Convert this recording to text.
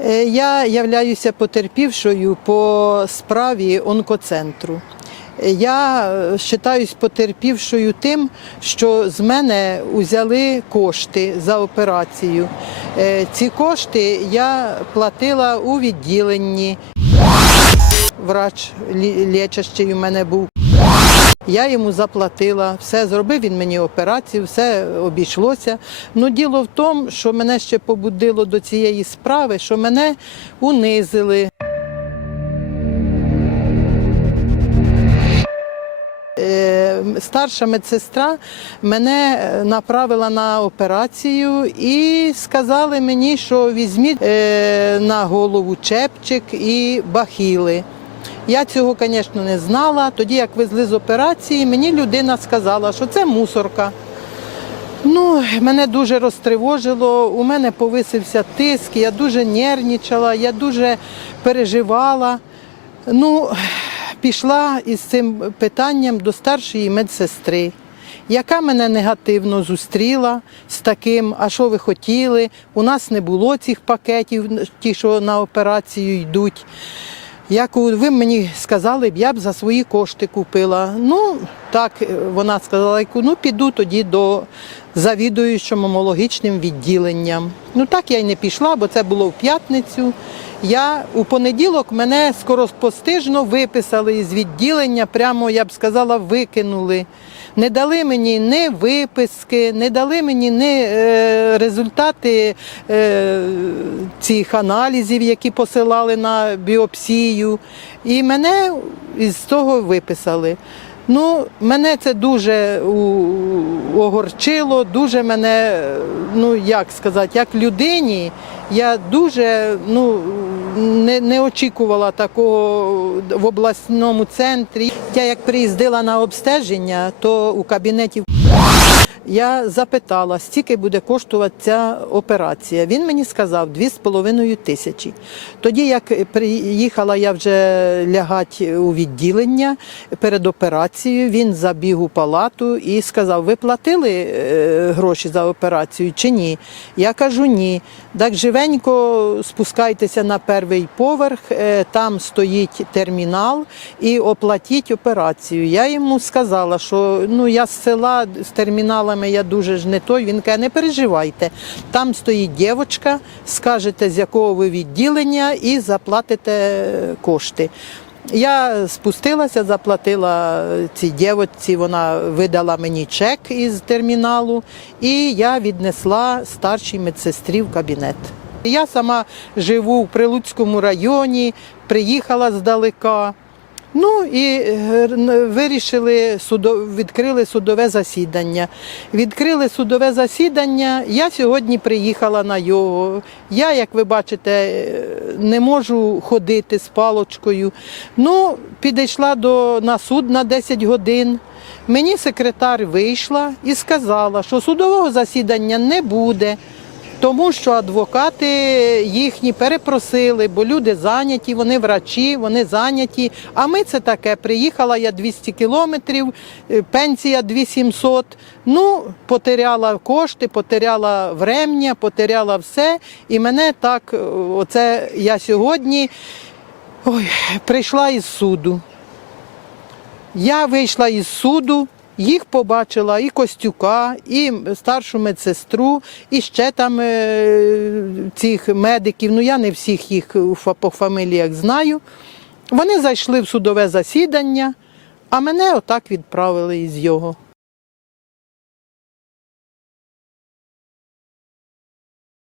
Е, Я являюся потерпівшою по справі онкоцентру. Е, Я вважаюсь потерпівшою тим, що з мене узяли кошти за операцію. Е, Ці кошти я платила у відділенні. Врач лічащий у мене був. Я йому заплатила, все зробив він мені операцію, все обійшлося. Ну діло в тому, що мене ще побудило до цієї справи, що мене унизили. Е, Старша медсестра мене направила на операцію і сказали мені, що візьміть е, на голову чепчик і бахіли. Я цього, звісно, не знала. Тоді, як везли з операції, мені людина сказала, що це мусорка. Ну, мене дуже розтривожило, у мене повисився тиск, я дуже нервничала, я дуже переживала. Ну, пішла із цим питанням до старшої медсестри, яка мене негативно зустріла з таким, а що ви хотіли? У нас не було цих пакетів, ті, що на операцію йдуть. Як ви мені сказали, б, я б за свої кошти купила. Ну, так е, вона сказала, яку, ну піду тоді до завідуючого мамологічним відділенням. Ну так я й не пішла, бо це було в п'ятницю. Я у понеділок мене скоропостижно виписали із відділення, прямо я б сказала, викинули. Не дали мені ні виписки, не дали мені ні е, результати е, цих аналізів, які посилали на біопсію. І мене із того виписали. Ну, мене це дуже огорчило, дуже мене, ну як сказати, як людині, я дуже ну, не, не очікувала такого в обласному центрі. Я як приїздила на обстеження, то у кабінеті я запитала, скільки буде коштувати ця операція. Він мені сказав 2,5 тисячі. Тоді, як приїхала я вже лягати у відділення перед операцією, він забіг у палату і сказав: Ви платили е, гроші за операцію чи ні? Я кажу ні. Так живенько спускайтеся на перший поверх, е, там стоїть термінал і оплатіть операцію. Я йому сказала, що ну я з села з терміналами я дуже ж не той. Він каже, не переживайте. Там стоїть дівчинка, скажете, з якого ви відділення, і заплатите кошти. Я спустилася, заплатила цій дівчинці, вона видала мені чек із терміналу, і я віднесла старшій медсестрі в кабінет. Я сама живу в Прилуцькому районі, приїхала здалека. Ну і е, вирішили відкрили судове засідання. Відкрили судове засідання. Я сьогодні приїхала на його. Я, як ви бачите, е, не можу ходити з палочкою. Ну, підійшла до на суд на 10 годин. Мені секретар вийшла і сказала, що судового засідання не буде. Тому що адвокати їхні перепросили, бо люди зайняті, вони врачі, вони зайняті. А ми це таке. Приїхала я 200 кілометрів, е, пенсія 2700. Ну, потеряла кошти, потеряла врем'я, потеряла все. І мене так, е, оце я сьогодні ой, прийшла із суду. Я вийшла із суду, їх побачила і Костюка, і старшу медсестру, і ще там е, цих медиків. Ну я не всіх їх по фаміліях знаю. Вони зайшли в судове засідання, а мене отак відправили із його.